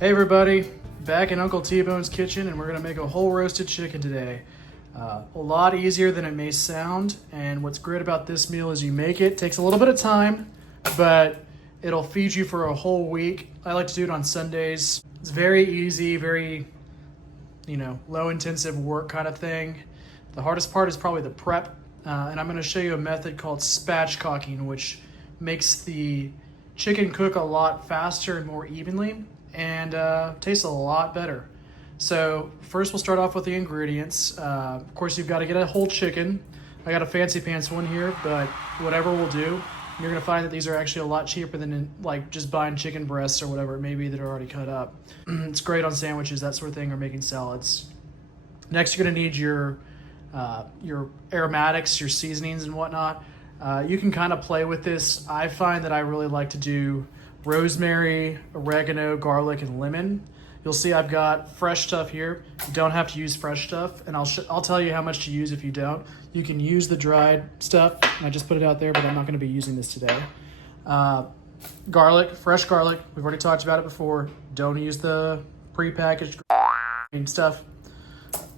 Hey everybody, back in Uncle T-Bone's kitchen, and we're gonna make a whole roasted chicken today. A lot easier than it may sound, and what's great about this meal is you make it, takes a little bit of time, but it'll feed you for a whole week. I like to do it on Sundays. It's very easy, very, low intensive work kind of thing. The hardest part is probably the prep, and I'm gonna show you a method called spatchcocking, which makes the chicken cook a lot faster and more evenly, and tastes a lot better. So first we'll start off with the ingredients. Of course, you've got to get a whole chicken. I got a fancy pants one here, but whatever will do. You're gonna find that these are actually a lot cheaper than like just buying chicken breasts or whatever it may be that are already cut up. It's great on sandwiches, that sort of thing, or making salads. Next, you're gonna need your aromatics, your seasonings and whatnot. You can kind of play with this. I find that I really like to do rosemary, oregano, garlic, and lemon. You'll see I've got fresh stuff here. You don't have to use fresh stuff, and I'll tell you how much to use if you don't. You can use the dried stuff, and I just put it out there, but I'm not gonna be using this today. Garlic, fresh garlic. We've already talked about it before. Don't use the prepackaged stuff.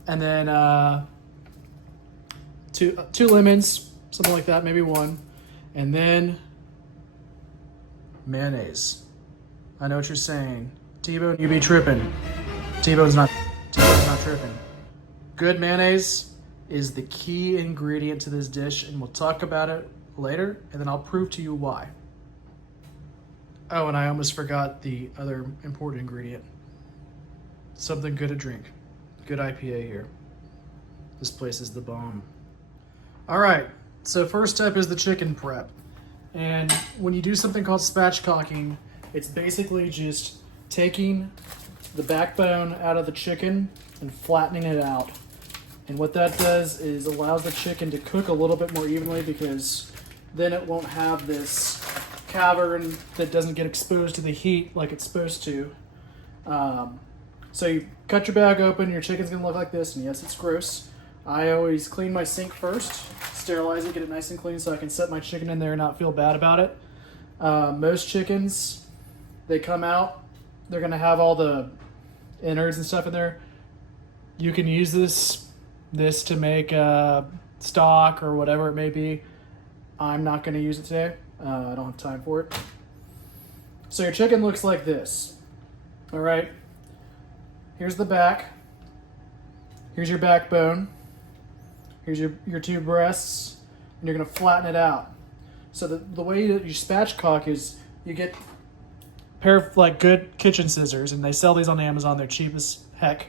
And then two lemons, something like that, maybe one. And then mayonnaise. I know what you're saying. T-Bone, you be tripping. T-Bone's not tripping. Good mayonnaise is the key ingredient to this dish, and we'll talk about it later, and then I'll prove to you why. Oh, and I almost forgot the other important ingredient. Something good to drink. Good IPA here. This place is the bomb. All right, so first step is the chicken prep. And when you do something called spatchcocking, it's basically just taking the backbone out of the chicken and flattening it out. And what that does is allows the chicken to cook a little bit more evenly, because then it won't have this cavern that doesn't get exposed to the heat like it's supposed to. So you cut your bag open, your chicken's gonna look like this, and yes, it's gross. I always clean my sink first, sterilize it, get it nice and clean so I can set my chicken in there and not feel bad about it. Most chickens, they come out, they're gonna have all the innards and stuff in there. You can use this to make stock or whatever it may be. I'm not gonna use it today. I don't have time for it. So your chicken looks like this. All right, here's the back. Here's your backbone. Here's your two breasts, and you're gonna flatten it out. So the way that you spatchcock is you get a pair of like good kitchen scissors, and they sell these on Amazon. They're cheap as heck.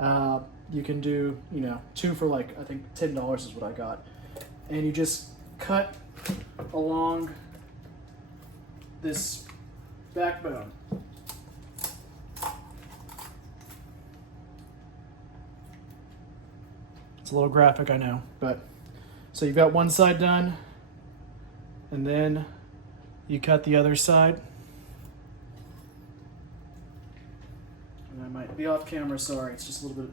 You can do two for like I think $10 is what I got, and you just cut along this backbone. It's a little graphic, I know, but so you've got one side done, and then you cut the other side. And I might be off camera, sorry, it's just a little bit.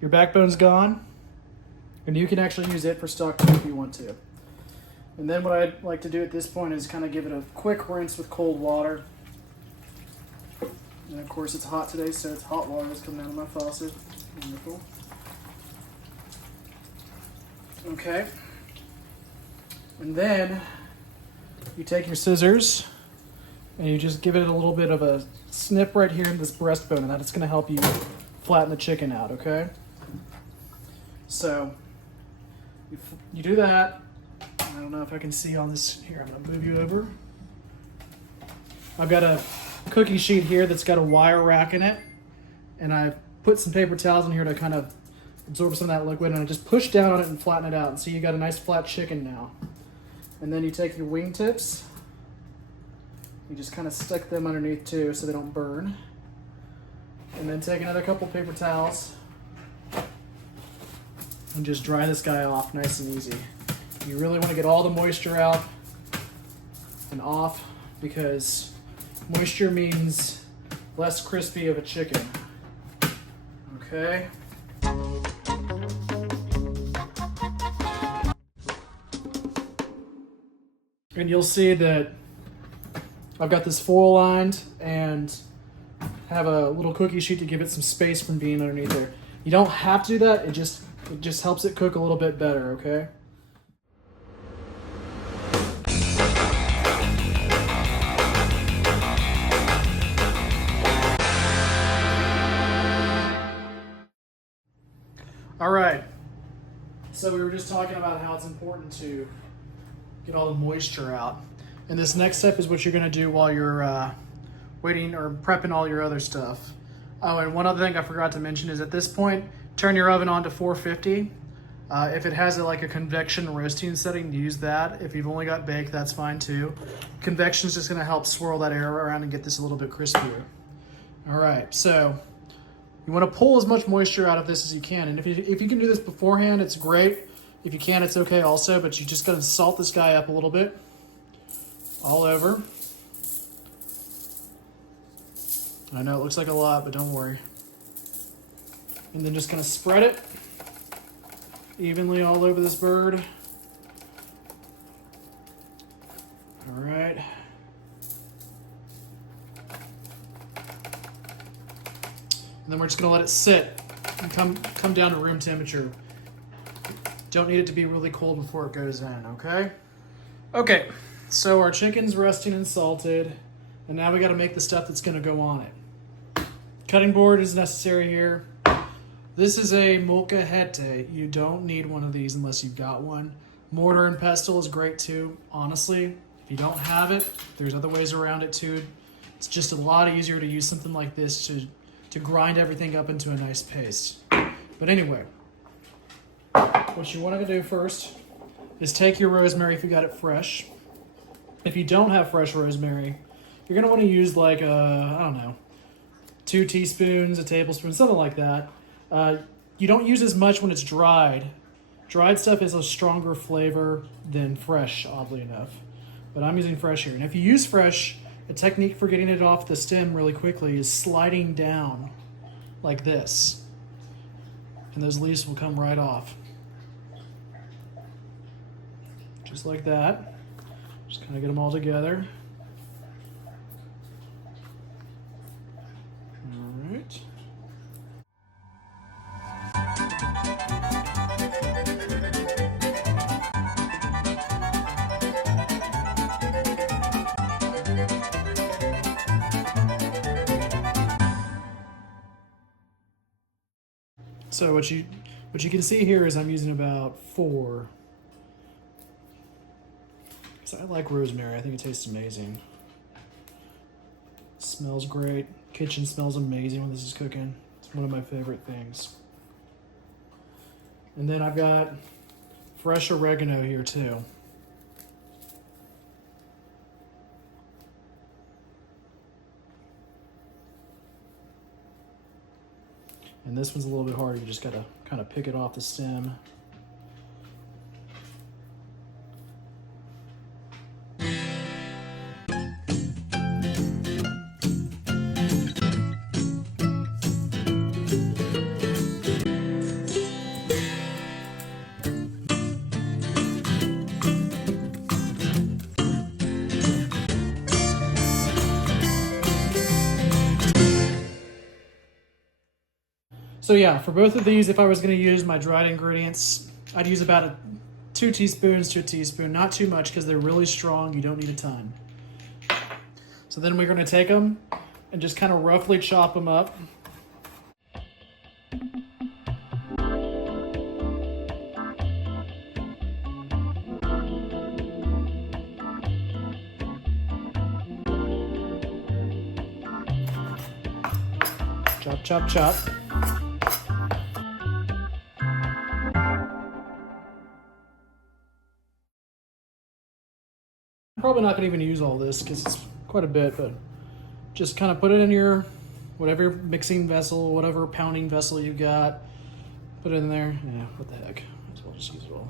Your backbone's gone, and you can actually use it for stock too if you want to. And then what I'd like to do at this point is kind of give it a quick rinse with cold water. And of course it's hot today, so it's hot water that's coming out of my faucet. Wonderful. Okay. And then you take your scissors and you just give it a little bit of a snip right here in this breastbone, and that's going to help you flatten the chicken out, okay? So you do that. I don't know if I can see on this here. I'm gonna move you over. I've got a cookie sheet here that's got a wire rack in it, and I've put some paper towels in here to kind of absorb some of that liquid, and I just push down on it and flatten it out. And see, you got a nice flat chicken now. And then you take your wingtips, you just kind of stick them underneath too so they don't burn. And then take another couple paper towels and just dry this guy off nice and easy. You really want to get all the moisture out and off, because moisture means less crispy of a chicken. Okay. And you'll see that I've got this foil lined and have a little cookie sheet to give it some space from being underneath there. You don't have to do that, it just helps it cook a little bit better, okay? All right, so we were just talking about how it's important to get all the moisture out. And this next step is what you're gonna do while you're waiting or prepping all your other stuff. Oh, and one other thing I forgot to mention is at this point, turn your oven on to 450. If it has like a convection roasting setting, use that. If you've only got bake, that's fine too. Convection is just gonna help swirl that air around and get this a little bit crispier. All right, so you wanna pull as much moisture out of this as you can. And if you can do this beforehand, it's great. If you can't, it's okay also, but you just gotta salt this guy up a little bit. All over. I know it looks like a lot, but don't worry. And then just gonna spread it evenly all over this bird. All right. And then we're just gonna let it sit and come down to room temperature. Don't need it to be really cold before it goes in, okay? Okay, so our chicken's resting and salted, and now we gotta make the stuff that's gonna go on it. Cutting board is necessary here. This is a molcajete. You don't need one of these unless you've got one. Mortar and pestle is great too, honestly. If you don't have it, there's other ways around it too. It's just a lot easier to use something like this to grind everything up into a nice paste. But anyway, what you want to do first is take your rosemary if you got it fresh. If you don't have fresh rosemary, you're going to want to use like, I don't know, 2 teaspoons, a tablespoon, something like that. You don't use as much when it's dried. Dried stuff is a stronger flavor than fresh, oddly enough. But I'm using fresh here. And if you use fresh, a technique for getting it off the stem really quickly is sliding down like this. And those leaves will come right off. Just like that. Just kind of get them all together. All right. So what you can see here is I'm using about 4. Because I like rosemary. I think it tastes amazing. It smells great. Kitchen smells amazing when this is cooking. It's one of my favorite things. And then I've got fresh oregano here too. And this one's a little bit harder. You just gotta kind of pick it off the stem. So yeah, for both of these, if I was going to use my dried ingredients, I'd use about 2 teaspoons to a teaspoon, not too much because they're really strong. You don't need a ton. So then we're going to take them and just kind of roughly chop them up. Chop, chop, chop. I'm probably not going to even use all this because it's quite a bit, but just kind of put it in your whatever mixing vessel, whatever pounding vessel you got. Put it in there. Yeah, what the heck. Might as well just use it all.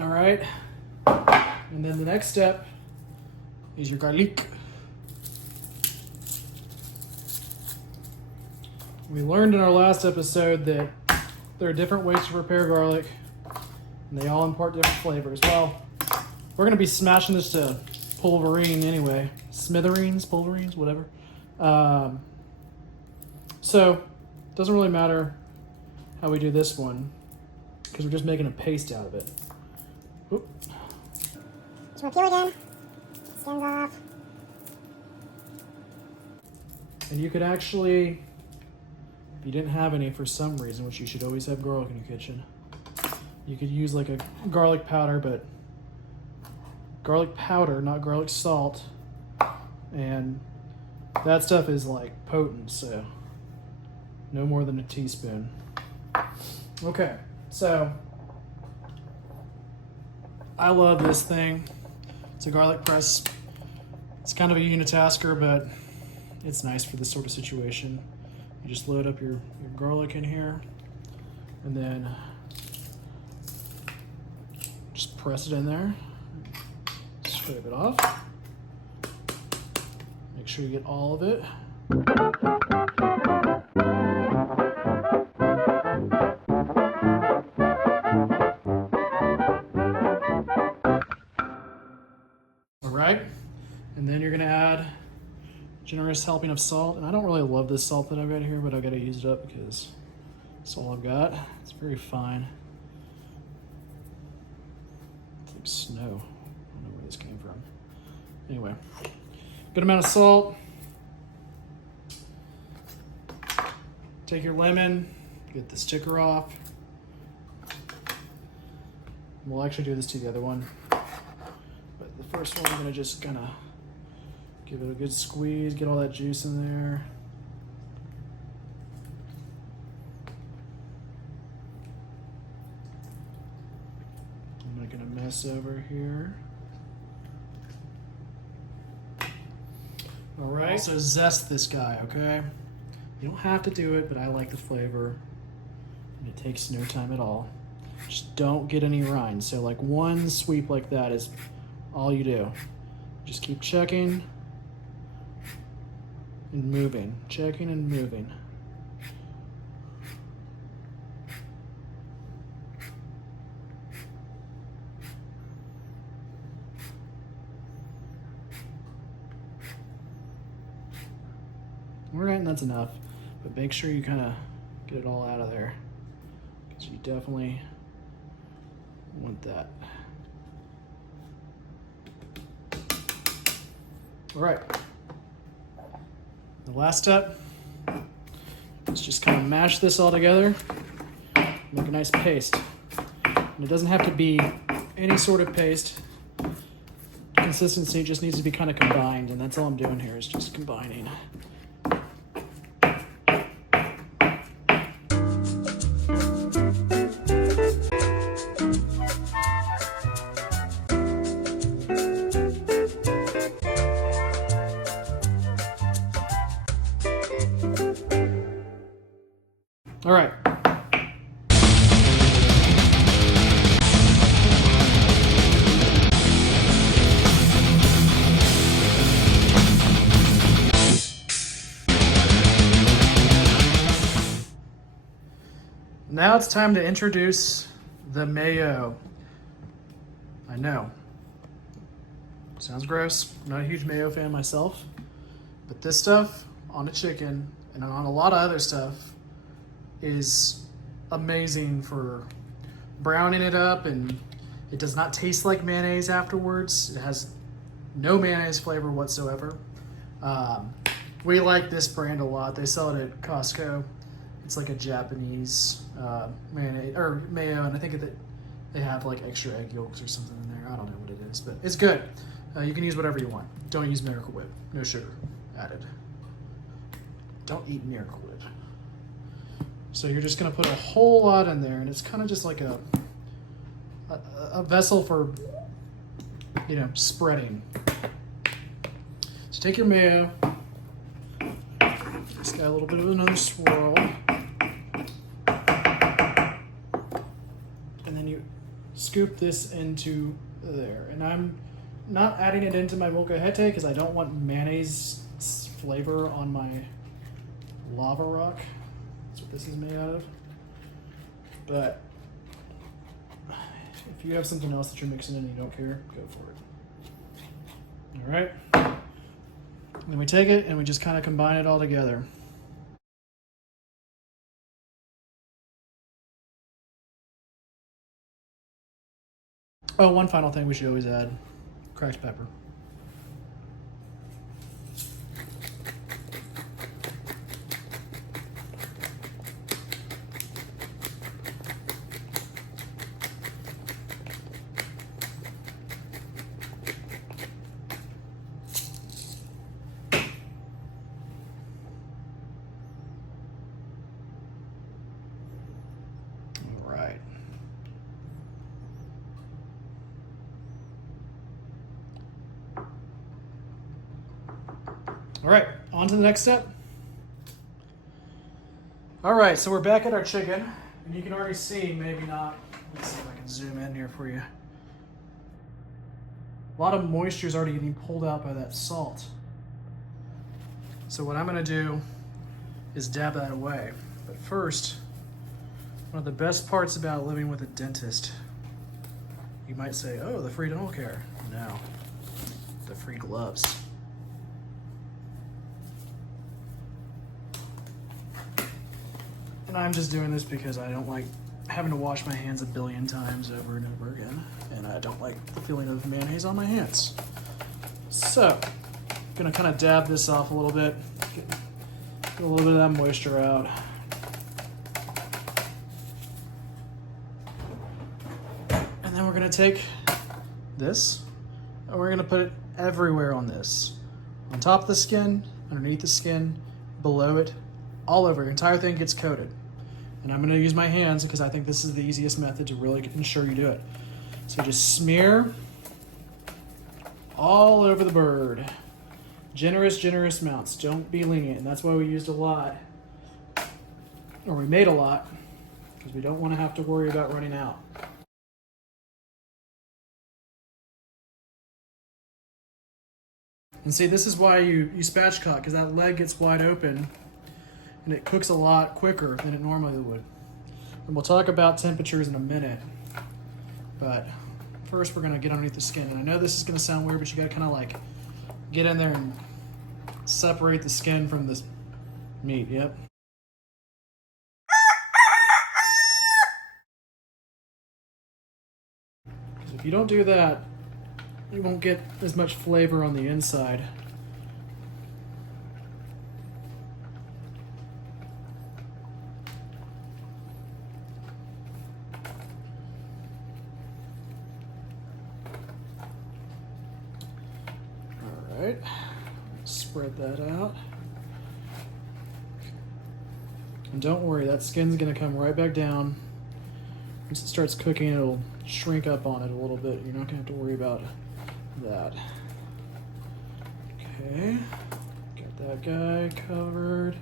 All right. And then the next step is your garlic. We learned in our last episode that there are different ways to prepare garlic, and they all impart different flavors. Well, We're gonna be smashing this to pulverine anyway. Smithereens, pulverines, whatever. So, it doesn't really matter how we do this one because we're just making a paste out of it. Oop. Just want to peel again. Skins off. And you could actually, if you didn't have any for some reason, which you should always have garlic in your kitchen, you could use like a garlic powder, but garlic powder, not garlic salt. And that stuff is like potent, so no more than a teaspoon. Okay, so I love this thing. It's a garlic press. It's kind of a unitasker, but it's nice for this sort of situation. You just load up your garlic in here and then just press it in there. Scrape it off. Make sure you get all of it. All right, and then you're gonna add a generous helping of salt. And I don't really love this salt that I've got here, but I've got to use it up because that's all I've got. It's very fine. It's like snow. I don't know where this came from. Anyway, good amount of salt. Take your lemon, get the sticker off. We'll actually do this to the other one. But the first one, I'm gonna just kind of give it a good squeeze, get all that juice in there. I'm making a mess over here. All right, so zest this guy, okay? You don't have to do it, but I like the flavor, and it takes no time at all. Just don't get any rind. So like one sweep like that is all you do. Just keep checking and moving, checking and moving. All right, and that's enough. But make sure you kind of get it all out of there, because you definitely want that. All right. The last step is just kind of mash this all together, make a nice paste. And it doesn't have to be any sort of paste. Consistency just needs to be kind of combined, and that's all I'm doing here is just combining. All right. Now it's time to introduce the mayo. I know. Sounds gross. I'm not a huge mayo fan myself, but this stuff on a chicken and on a lot of other stuff is amazing for browning it up, and it does not taste like mayonnaise afterwards. It has no mayonnaise flavor whatsoever. We like this brand a lot. They sell it at Costco. It's like a Japanese mayonnaise or mayo, and I think that they have like extra egg yolks or something in there. I don't know what it is, but it's good. You can use whatever you want. Don't use Miracle Whip. No sugar added. Don't eat Miracle Whip. So you're just gonna put a whole lot in there, and it's kind of just like a vessel for, you know, spreading. So take your mayo, just got a little bit of another swirl, and then you scoop this into there. And I'm not adding it into my molcajete because I don't want mayonnaise flavor on my lava rock. That's what this is made out of. But If you have something else that you're mixing in and you don't care, go for it. All right. Then we take it and we just kind of combine it all together. Oh, one final thing we should always add, cracked pepper. All right. All right, on to the next step. All right, so we're back at our chicken, and you can already see, maybe not, let's see if I can zoom in here for you. A lot of moisture is already getting pulled out by that salt. So what I'm gonna do is dab that away. But first, one of the best parts about living with a dentist, you might say, oh, the free dental care. No, the free gloves. And I'm just doing this because I don't like having to wash my hands a billion times over and over again. And I don't like the feeling of mayonnaise on my hands. So, I'm gonna kind of dab this off a little bit, get a little bit of that moisture out. And then we're gonna take this and we're gonna put it everywhere on this. On top of the skin, underneath the skin, below it, all over. The entire thing gets coated. And I'm gonna use my hands because I think this is the easiest method to really ensure you do it. So just smear all over the bird. Generous, generous amounts. Don't be lenient. And that's why we used a lot, or we made a lot, because we don't want to have to worry about running out. And see, this is why you spatchcock, because that leg gets wide open and it cooks a lot quicker than it normally would. And we'll talk about temperatures in a minute, but first we're gonna get underneath the skin. And I know this is gonna sound weird, but you gotta kind of like get in there and separate the skin from the meat, yep. Because if you don't do that, you won't get as much flavor on the inside. All right, spread that out. And don't worry, that skin's gonna come right back down. Once it starts cooking, it'll shrink up on it a little bit. You're not gonna have to worry about that. Okay, got that guy covered.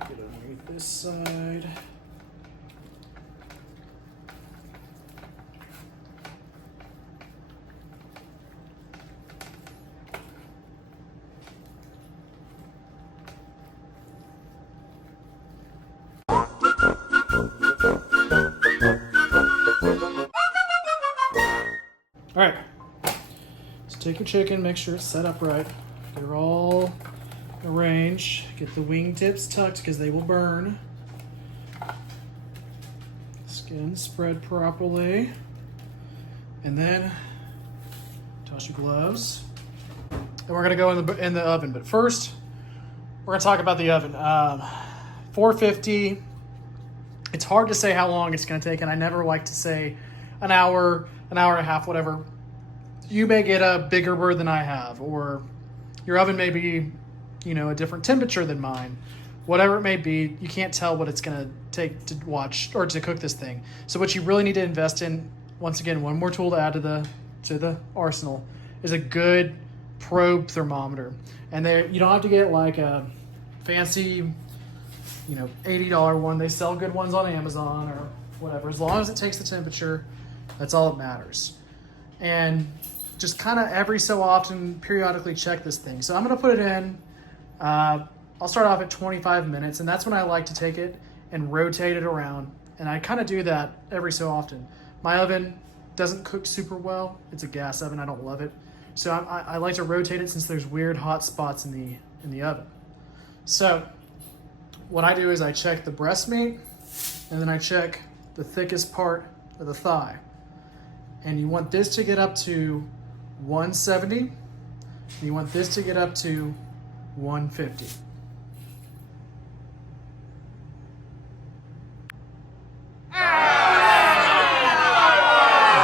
Get underneath this side. All right, so take your chicken, make sure it's set up right. They're all arranged. Get the wingtips tucked because they will burn. Skin spread properly. And then toss your gloves. And we're gonna go in the oven. But first, we're gonna talk about the oven. 450. It's hard to say how long it's gonna take, and I never like to say an hour and a half, whatever. You may get a bigger bird than I have, or your oven may be, a different temperature than mine. Whatever it may be, you can't tell what it's gonna take to watch or to cook this thing. So what you really need to invest in, once again, one more tool to add to the arsenal, is a good probe thermometer. And you don't have to get like a fancy, $80 one. They sell good ones on Amazon or whatever. As long as it takes the temperature, that's all that matters. And just kind of every so often, periodically check this thing. So I'm gonna put it in, I'll start off at 25 minutes, and that's when I like to take it and rotate it around. And I kind of do that every so often. My oven doesn't cook super well. It's a gas oven. I don't love it. So I like to rotate it since there's weird hot spots in the oven. So what I do is I check the breast meat, and then I check the thickest part of the thigh. And you want this to get up to 170, and you want this to get up to 150. All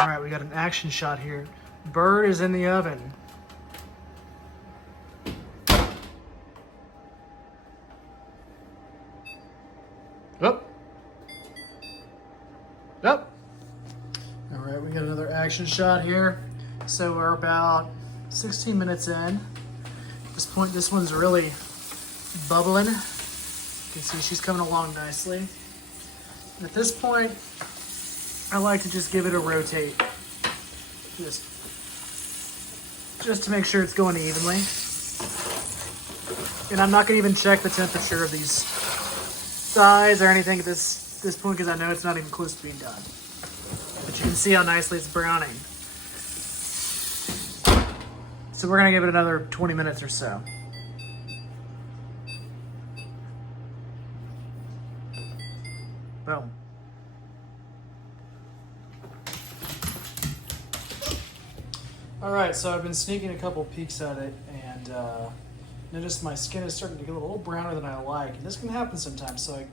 right, we got an action shot here. Bird is in the oven. Up. Up. All right, we got another action shot here. So we're about 16 minutes in. At this point, this one's really bubbling. You can see she's coming along nicely. And at this point, I like to just give it a rotate. Just to make sure it's going evenly. And I'm not gonna even check the temperature of these thighs or anything at this point because I know it's not even close to being done. But you can see how nicely it's browning. So we're gonna give it another 20 minutes or so. Boom. All right, so I've been sneaking a couple peeks at it and noticed my skin is starting to get a little browner than I like. And this can happen sometimes, so I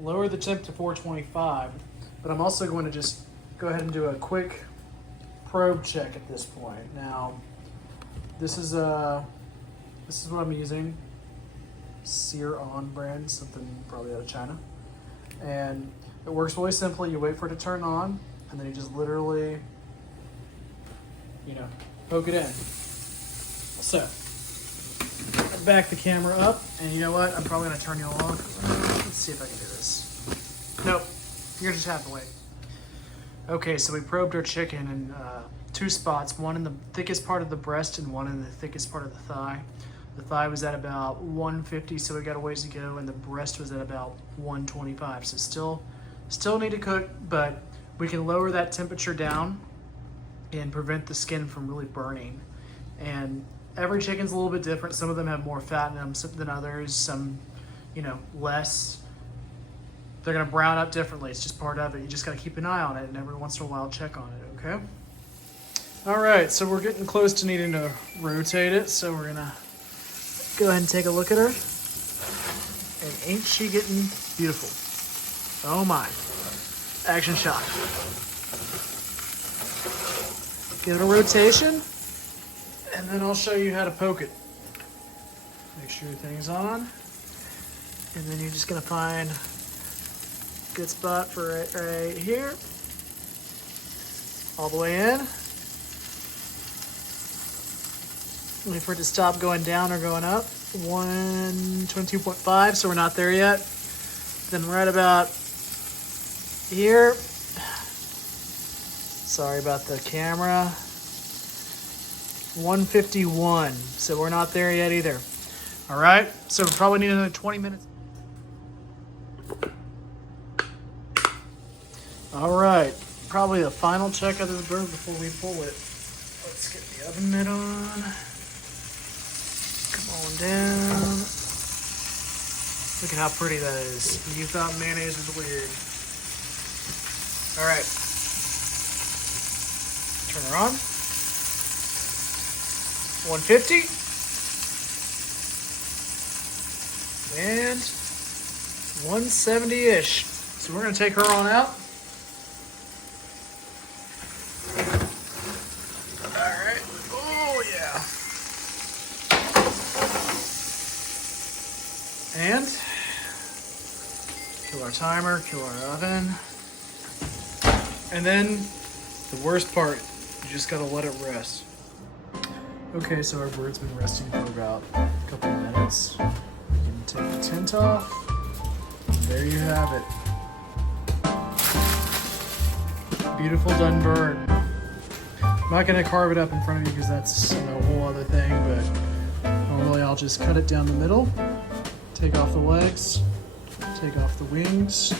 lowered the temp to 425, but I'm also going to just go ahead and do a quick probe check at this point. Now, this is what I'm using, Sear On brand, something probably out of China. And it works really simply. You wait for it to turn on, and then you just literally, poke it in. So, back the camera up, and you know what? I'm probably gonna turn you off. Let's see if I can do this. Nope, you're just have to wait. Okay, so we probed our chicken in 2 spots, one in the thickest part of the breast and one in the thickest part of the thigh. The thigh was at about 150, so we got a ways to go, and the breast was at about 125. So still need to cook, but we can lower that temperature down and prevent the skin from really burning. And every chicken's a little bit different. Some of them have more fat in them than others, some, less. They're gonna brown up differently. It's just part of it. You just gotta keep an eye on it, and every once in a while check on it, okay? All right, so we're getting close to needing to rotate it, so we're gonna go ahead and take a look at her. And ain't she getting beautiful? Oh my. Action shot. Give it a rotation, and then I'll show you how to poke it. Make sure everything's on, and then you're just gonna find a good spot for it right here, all the way in. Wait for it to stop going down or going up. 122.5, so we're not there yet. Then right about here. Sorry about the camera. 151, so we're not there yet either. All right, so we probably need another 20 minutes. All right, probably the final check of this bird before we pull it. Let's get the oven mitt on. Come on down. Look at how pretty that is. You thought mayonnaise was weird. All right. Turn her on. 150. And 170-ish. So we're going to take her on out. All right. Oh, yeah. And kill our timer, kill our oven. And then the worst part, you just gotta let it rest. Okay, so our bird's been resting for about a couple of minutes. We can take the tint off. And there you have it. Beautiful done bird. I'm not gonna carve it up in front of you because that's a whole other thing, but normally I'll just cut it down the middle, take off the legs, take off the wings,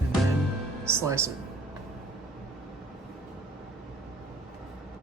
and then slice it.